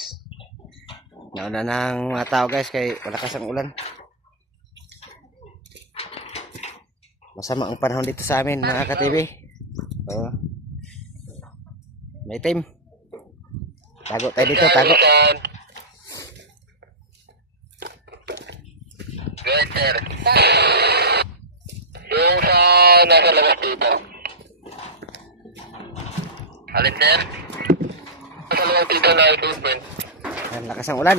guys. Nauna ng mga tao guys kay malakas ang ulan. Masama ang panahon dito sa amin mga ka-TV. May team. Tago tayo dito, tago. Good, sir. Yung sa nasa labas dito. Alin, sir? Nasa labas dito na equipment. Ang lakas ang ulan.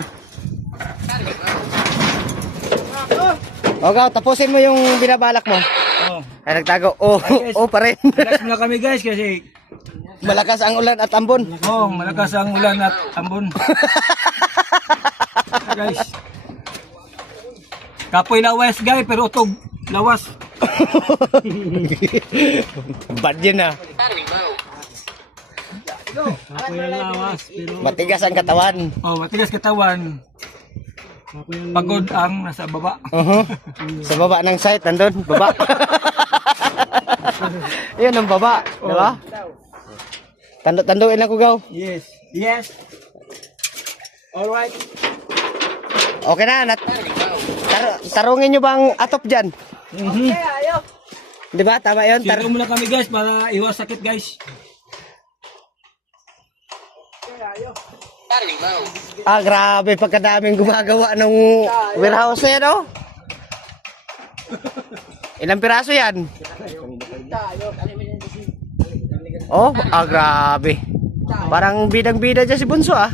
Gaw, tapusin mo yung binabalak mo. Ay, nagtago. Pa rin. Relax muna kami guys kasi Malakas ang ulan at ambon. malakas ang ulan at ambon. Guys. Kapoy lawas guys pero utog lawas. Bad yun ah. Kapoy lawas pero Matigas ang katawan. matigas katawan. Pagod ang nasa baba. Sa baba ng site, nandun, baba. Yan ang baba, di ba? Tanduin lang ko, Gaw. Yes. Yes. All right. Okay na, tarungin nyo bang atop dyan? Di ba? Tama yun? Siro muna kami guys para iwas sakit guys. Grabe, pagkadaming gumagawa ng warehouse na yan, oh. Ilang piraso yan? Grabe. Parang bidang-bida dyan si Bunso, ah.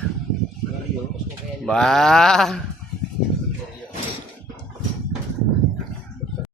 Bah.